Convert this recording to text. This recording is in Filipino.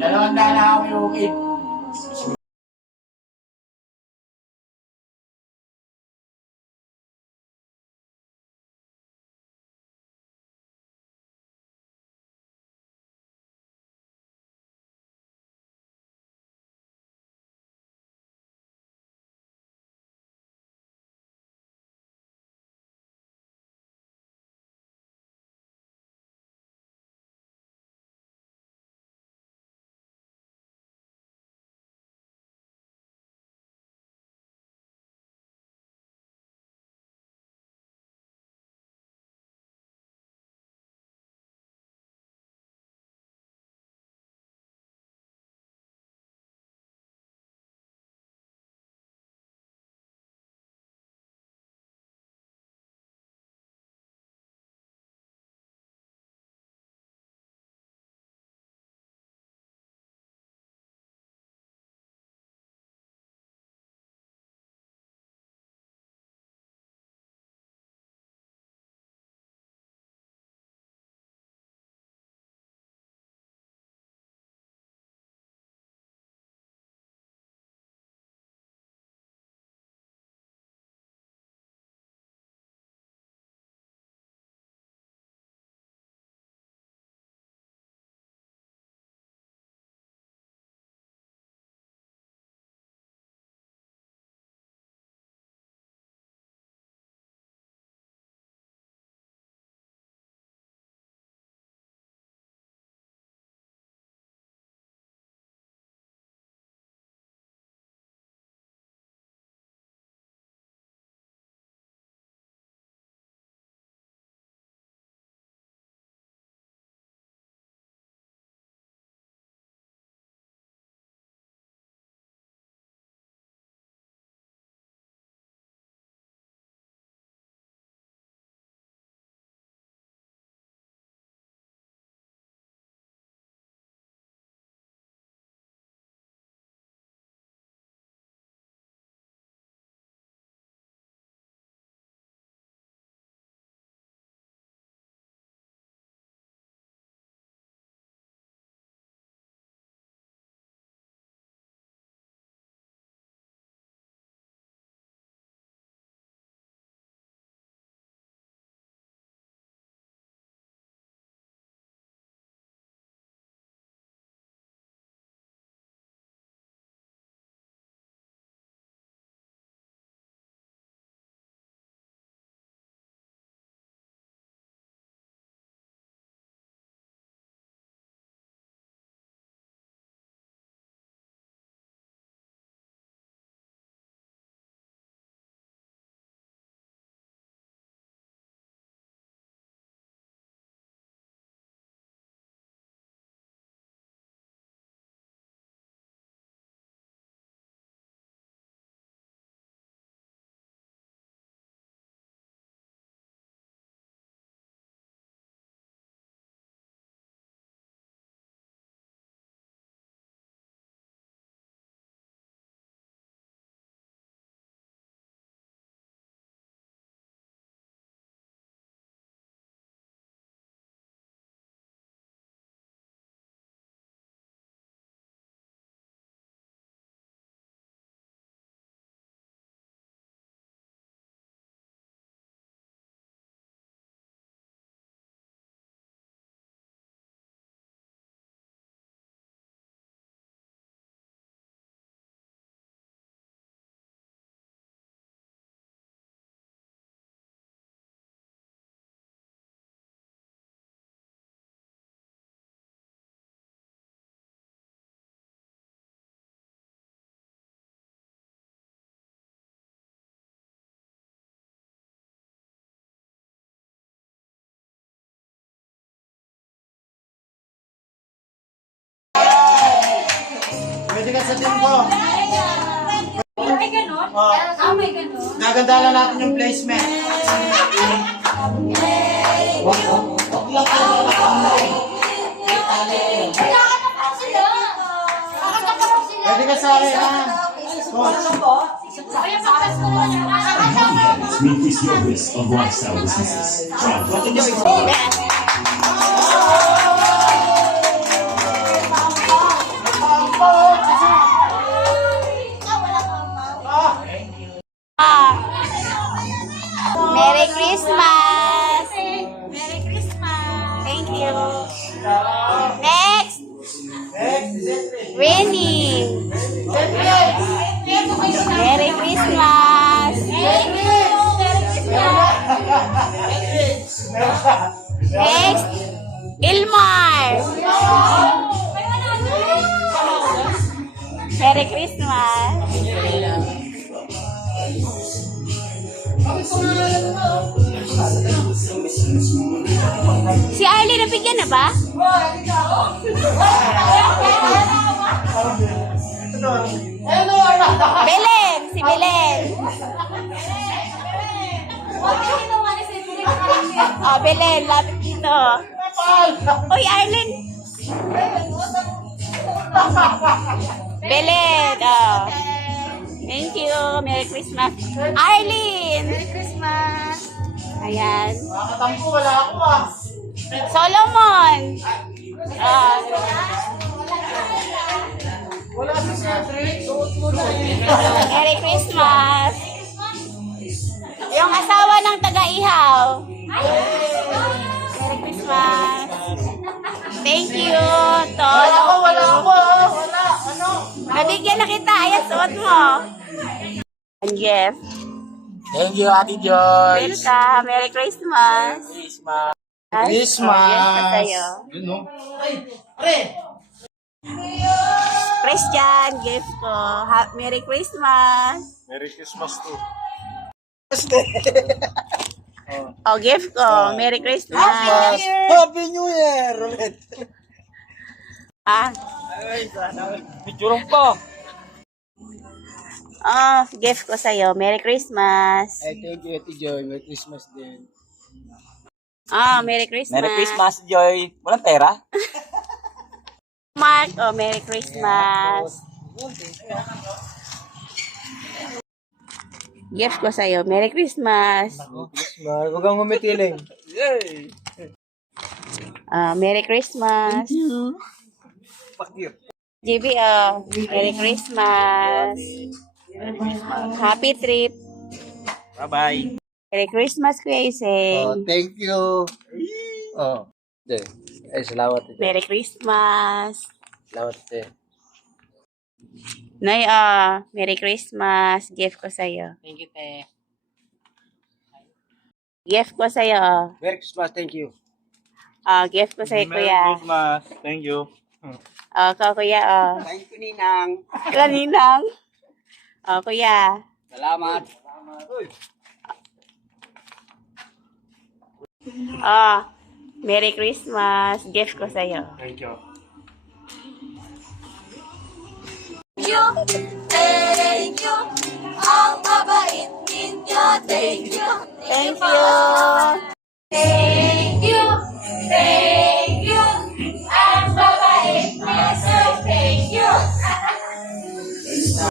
Dalawang daan ako yung ukit. Pwede ka sa team ko. May ganon? May ganon. Gaganda lang natin yung placement. Pwede ka sa akin, ha? Coach. We increase your risk of lifestyle diseases. Try Next. Winnie. Merry Christmas. Next. Ilmar. Merry Christmas. Si Arlie nabigyan na ba? Belen, si Belen. Oh, Belen, lapit dito. Uy, Arlen. Belen, oh. Thank you. Merry Christmas. Arlene. Merry Christmas. Ayan. Makatampo, wala ako ah. Solomon. Ah. Wala si Cedric. Suot mo na eh. Merry Christmas. Yung asawa ng taga-ihaw. Merry Christmas. Thank you, Tolo. Wala ako ah. Wala. Ano? Nabigyan na kita. Ayan, suot mo. And Jeff. Thank you, Ate Joyce. Welcome. Merry Christmas. Christmas. Yes, Christmas. yes, sa'yo. Yun no? Ay, pre. Christian, gift ko. Merry Christmas. Merry Christmas too. Oh, gift ko. Merry Christmas. Happy New Year ulit. Ah, Ay, sana. Picture pa. oh, gift ko sa'yo. Merry Christmas. Ay, thank you, Ate Joy. Merry Christmas din. Oh, Merry Christmas. Merry Christmas, Joy. Walang pera? Mark, oh, Merry Christmas. Gift ko sa'yo. Merry Christmas. Christmas. Huwag kang umitiling. Yay! Merry Christmas. JB, oh, Merry Christmas. Happy trip. Bye-bye. Merry Christmas, Kuya Oh, Iseng. thank you. Oh. Ay, salamat. Merry Christmas. Salamat. Nay, Merry Christmas. Gift ko sa'yo. Thank you, te. Gift ko sa'yo. Merry Christmas. Thank you. Gift ko sa'yo, Kuya. Christmas. Thank you. Ikaw, Kuya, Thank you, Ninang. Kaninang. Kuya. Salamat. Merry Christmas. Gift ko sa'yo. Thank you. Thank you. Ang mabait ninyo. Thank you. Thank you.